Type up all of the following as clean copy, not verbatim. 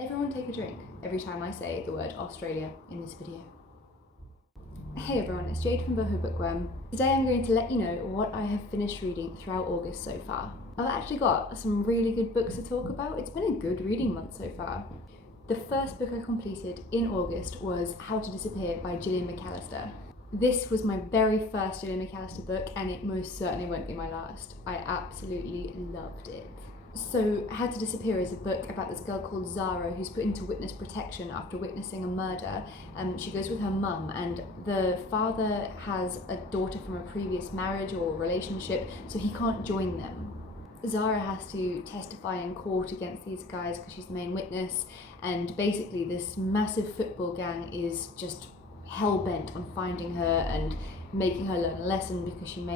Everyone take a drink every time I say the word Australia in this video. Hey everyone, it's Jade from Boho Bookworm. Today I'm going to let you know what I have finished reading throughout August so far. I've actually got some really good books to talk about. It's been a good reading month so far. The first book I completed in August was How to Disappear by Gillian McAllistair. This was my very first Gillian McAllistair book and it most certainly won't be my last. I absolutely loved it. So How to Disappear is a book about this girl called Zara who's put into witness protection after witnessing a murder. She goes with her mum, and the father has a daughter from a previous marriage or relationship, so he can't join them. Zara has to testify in court against these guys because she's the main witness, and basically this massive football gang is just hell-bent on finding her and making her learn a lesson because she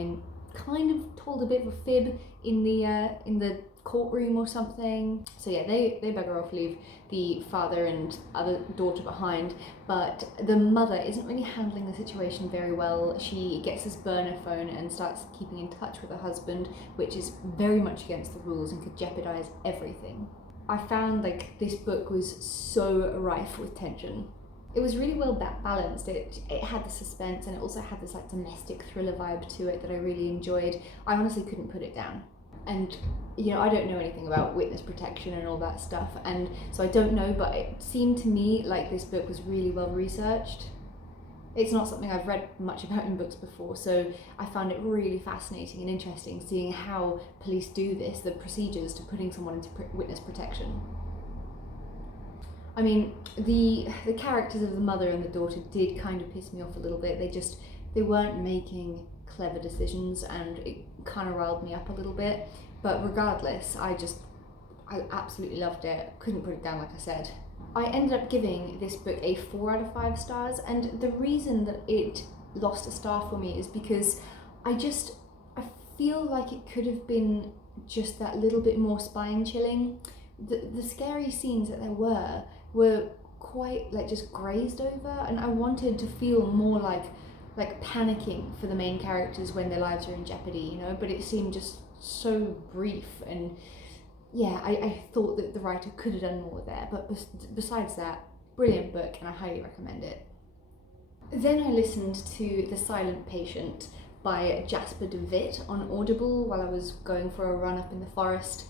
kind of told a bit of a fib in the courtroom or something. So yeah, they bugger off, leave the father and other daughter behind, but the mother isn't really handling the situation very well. She gets this burner phone and starts keeping in touch with her husband, which is very much against the rules and could jeopardize everything. I found like this book was so rife with tension. It was really well balanced. It had the suspense and it also had this like domestic thriller vibe to it that I really enjoyed. I honestly couldn't put it down. And you know, I don't know anything about witness protection and all that stuff, and so I don't know, but it seemed to me like this book was really well researched. It's not something I've read much about in books before, so I found it really fascinating and interesting seeing how police do this, the procedures to putting someone into witness protection. I mean, the characters of the mother and the daughter did kind of piss me off a little bit. They weren't making clever decisions and it kind of riled me up a little bit, but regardless, I absolutely loved it. Couldn't put it down, like I said. I ended up giving this book a 4 out of 5 stars, and the reason that it lost a star for me is because I feel like it could have been just that little bit more spine chilling. The scary scenes that there were quite like just grazed over, and I wanted to feel more like panicking for the main characters when their lives are in jeopardy, you know, but it seemed just so brief. And yeah, I thought that the writer could have done more there, but besides that, brilliant book and I highly recommend it. Then I listened to The Silent Patient by Jasper DeWitt on Audible while I was going for a run up in the forest,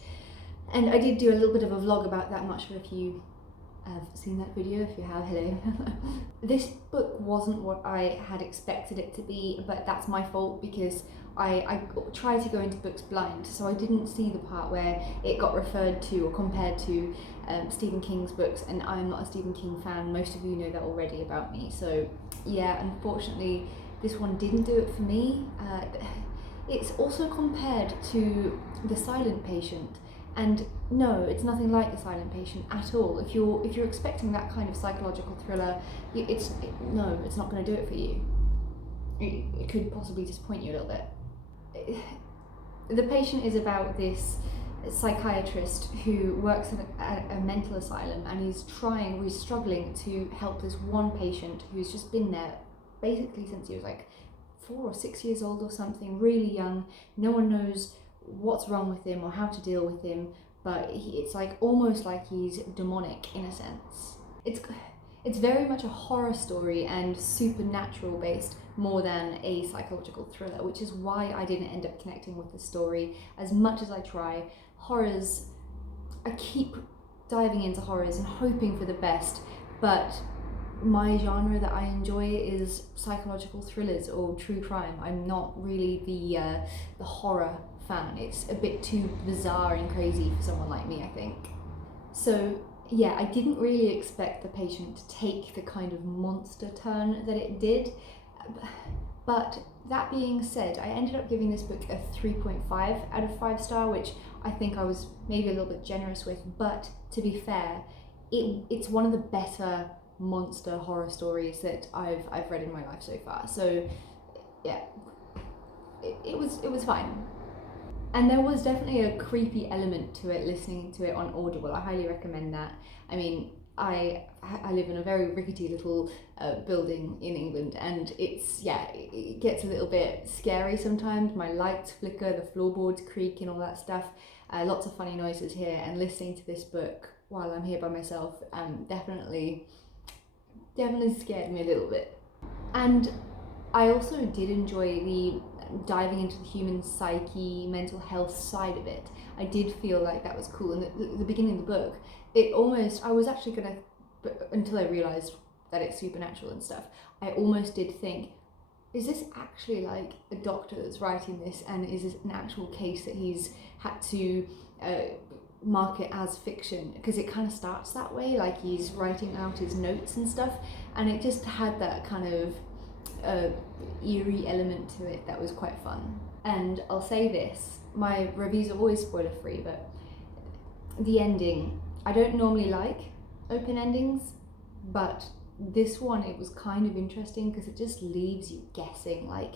and I did do a little bit of a vlog about that. I'm not sure if you have seen that video. If you have, hello. This book wasn't what I had expected it to be, but that's my fault because I try to go into books blind, so I didn't see the part where it got referred to or compared to Stephen King's books, and I'm not a Stephen King fan. Most of you know that already about me, so yeah, unfortunately this one didn't do it for me. It's also compared to The Silent Patient, and no, it's nothing like The Silent Patient at all. If you're expecting that kind of psychological thriller, it's not going to do it for you. It could possibly disappoint you a little bit. The Patient is about this psychiatrist who works at a mental asylum, and he's struggling to help this one patient who's just been there basically since he was like 4 or 6 years old or something, really young. No one knows what's wrong with him or how to deal with him, but it's like almost like he's demonic in a sense. It's very much a horror story and supernatural based more than a psychological thriller, which is why I didn't end up connecting with the story as much as I try. Horrors, I keep diving into horrors and hoping for the best, but my genre that I enjoy is psychological thrillers or true crime. I'm not really the horror fan. It's a bit too bizarre and crazy for someone like me, I think. So yeah, I didn't really expect The Patient to take the kind of monster turn that it did, but that being said, I ended up giving this book a 3.5 out of 5 star, which I think I was maybe a little bit generous with, but to be fair, it's one of the better monster horror stories that I've read in my life so far. So yeah, it was fine. And there was definitely a creepy element to it listening to it on Audible. I highly recommend that. I mean, I live in a very rickety little building in England, and it gets a little bit scary sometimes. My lights flicker, the floorboards creak and all that stuff. Lots of funny noises here, and listening to this book while I'm here by myself definitely scared me a little bit. And I also did enjoy the diving into the human psyche, mental health side of it. I did feel like that was cool. And at the beginning of the book, I was actually gonna, until I realised that it's supernatural and stuff, I almost did think, is this actually like a doctor that's writing this, and is this an actual case that he's had to market as fiction? Because it kind of starts that way, like he's writing out his notes and stuff, and it just had that kind of eerie element to it that was quite fun. And I'll say this, my reviews are always spoiler free, but the ending, I don't normally like open endings, but this one, it was kind of interesting because it just leaves you guessing, like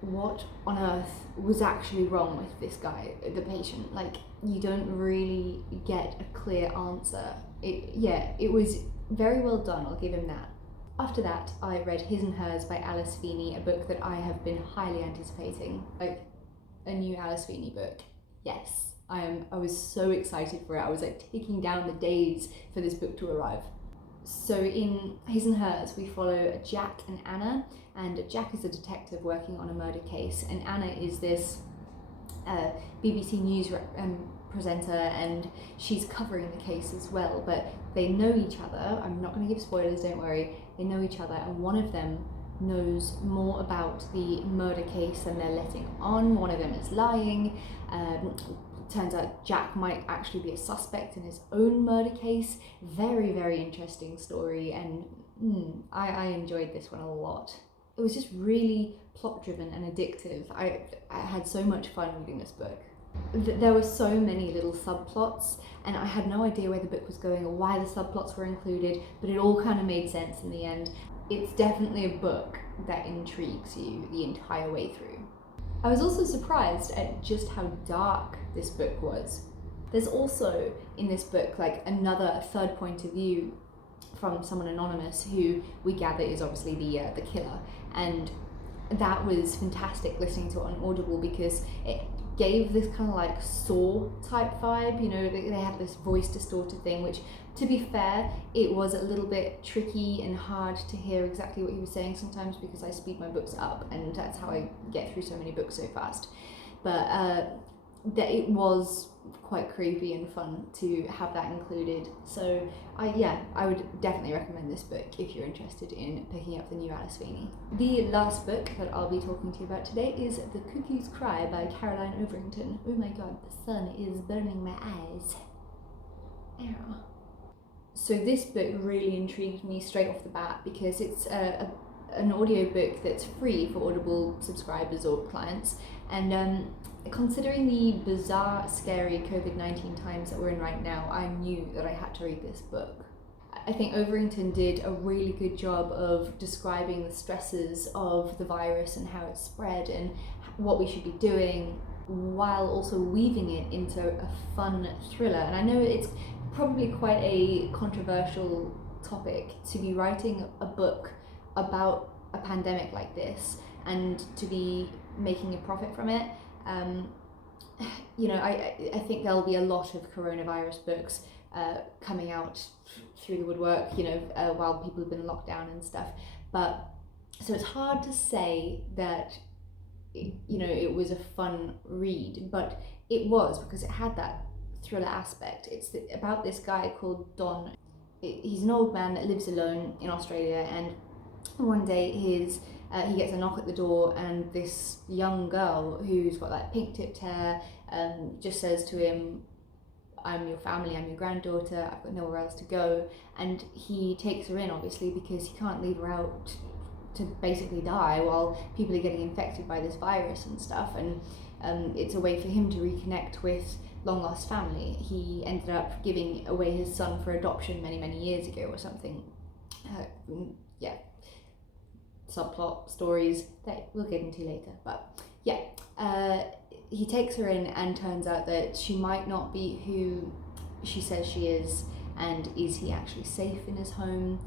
what on earth was actually wrong with this guy, the patient. Like, you don't really get a clear answer. It was very well done, I'll give him that. After that, I read His and Hers by Alice Feeney, a book that I have been highly anticipating, like a new Alice Feeney book. Yes, I was so excited for it. I was like ticking down the days for this book to arrive. So in His and Hers, we follow Jack and Anna, and Jack is a detective working on a murder case, and Anna is this BBC News presenter, and she's covering the case as well, but they know each other. I'm not going to give spoilers, don't worry. They know each other, and one of them knows more about the murder case than they're letting on. One of them is lying. Turns out Jack might actually be a suspect in his own murder case. Very, very interesting story, and I enjoyed this one a lot. It was just really plot driven and addictive. I had so much fun reading this book. There were so many little subplots, and I had no idea where the book was going or why the subplots were included, but it all kind of made sense in the end. It's definitely a book that intrigues you the entire way through. I was also surprised at just how dark this book was. There's also in this book like another third point of view from someone anonymous who we gather is obviously the killer, and that was fantastic listening to it on Audible because it gave this kind of like Saw type vibe. You know, they had this voice distorted thing, which, to be fair, it was a little bit tricky and hard to hear exactly what he was saying sometimes because I speed my books up, and that's how I get through so many books so fast. But that it was quite creepy and fun to have that included. So I would definitely recommend this book if you're interested in picking up the new Alice Feeney. The last book that I'll be talking to you about today is The Cuckoo's Cry by Caroline Overington. Oh my god, the sun is burning my eyes. Ow. So this book really intrigued me straight off the bat because it's an audiobook that's free for Audible subscribers or clients, and considering the bizarre, scary COVID-19 times that we're in right now, I knew that I had to read this book. I think Overington did a really good job of describing the stresses of the virus and how it spread and what we should be doing, while also weaving it into a fun thriller. And I know it's probably quite a controversial topic to be writing a book about a pandemic like this and to be making a profit from it. You know, I think there'll be a lot of coronavirus books coming out through the woodwork, you know, while people have been locked down and stuff. But so it's hard to say that it was a fun read, but it was, because it had that thriller aspect. It's about this guy called Don. He's an old man that lives alone in Australia, and one day he gets a knock at the door, and this young girl who's got like pink tipped hair just says to him, "I'm your family, I'm your granddaughter, I've got nowhere else to go." And he takes her in, obviously, because he can't leave her out to basically die while people are getting infected by this virus and stuff. And it's a way for him to reconnect with long lost family. He ended up giving away his son for adoption many years ago or something. Subplot stories that we'll get into later, but he takes her in, and turns out that she might not be who she says she is, and is he actually safe in his home?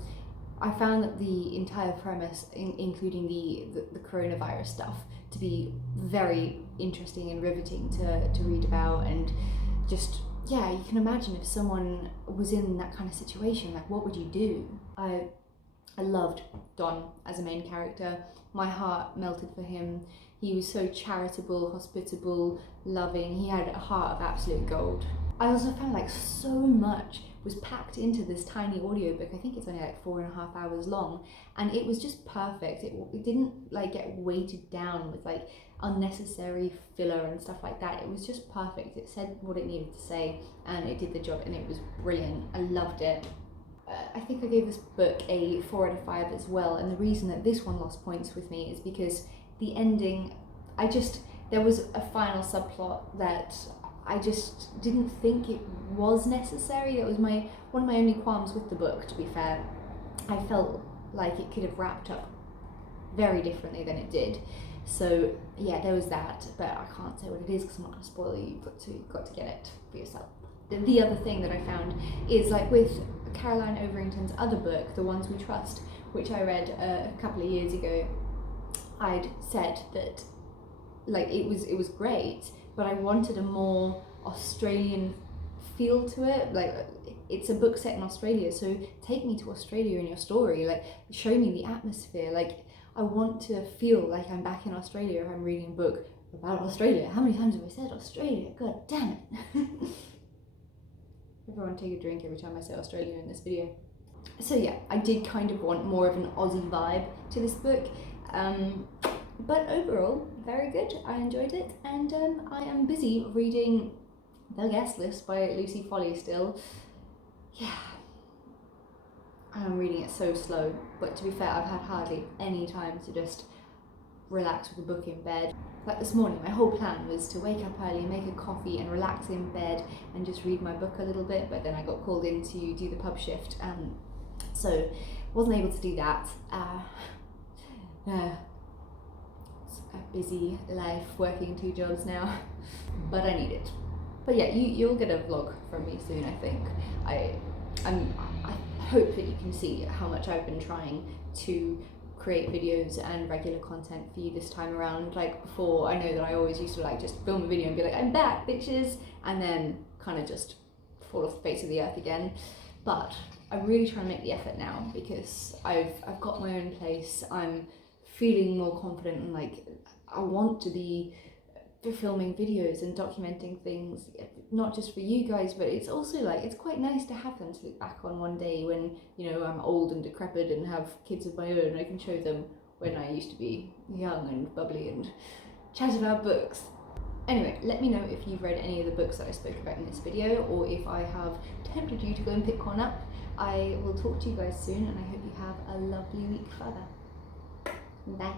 I found that the entire premise, including the coronavirus stuff, to be very interesting and riveting to read about, and just yeah, you can imagine if someone was in that kind of situation, like what would you do? I loved Don as a main character. My heart melted for him. He was so charitable, hospitable, loving. He had a heart of absolute gold. I also found like so much was packed into this tiny audiobook. I think it's only like 4.5 hours long, and it was just perfect. It didn't like get weighted down with like unnecessary filler and stuff like that. It was just perfect. It said what it needed to say, and it did the job, and it was brilliant. I loved it. I think I gave this book a 4 out of 5 as well, and the reason that this one lost points with me is because the ending, there was a final subplot that I just didn't think it was necessary. It was one of my only qualms with the book, to be fair. I felt like it could have wrapped up very differently than it did. So yeah, there was that, but I can't say what it is because I'm not going to spoil you. You've got to get it for yourself. The other thing that I found is like with Caroline Overington's other book, The Ones We Trust, which I read a couple of years ago, I'd said that like it was great, but I wanted a more Australian feel to it. Like it's a book set in Australia, so take me to Australia in your story, like show me the atmosphere. Like I want to feel like I'm back in Australia if I'm reading a book about Australia. How many times have I said Australia? God damn it. Everyone take a drink every time I say Australia in this video. So yeah, I did kind of want more of an Aussie vibe to this book. But overall, very good. I enjoyed it, and I am busy reading The Guest List by Lucy Foley still. Yeah, I'm reading it so slow, but to be fair, I've had hardly any time to just relax with a book in bed. Like this morning, my whole plan was to wake up early, make a coffee and relax in bed and just read my book a little bit, but then I got called in to do the pub shift, so wasn't able to do that. It's a busy life, working 2 jobs now, but I need it. But yeah, you'll get a vlog from me soon, I think. I hope that you can see how much I've been trying to create videos and regular content for you this time around. Like before, I know that I always used to like just film a video and be like, I'm back bitches, and then kind of just fall off the face of the earth again. But I'm really trying to make the effort now because I've got my own place. I'm feeling more confident, and like I want to be filming videos and documenting things, not just for you guys, but it's also like it's quite nice to have them to look back on one day when, you know, I'm old and decrepit and have kids of my own, and I can show them when I used to be young and bubbly and chat about books. Anyway, let me know if you've read any of the books that I spoke about in this video, or if I have tempted you to go and pick one up. I will talk to you guys soon, and I hope you have a lovely week further. Bye.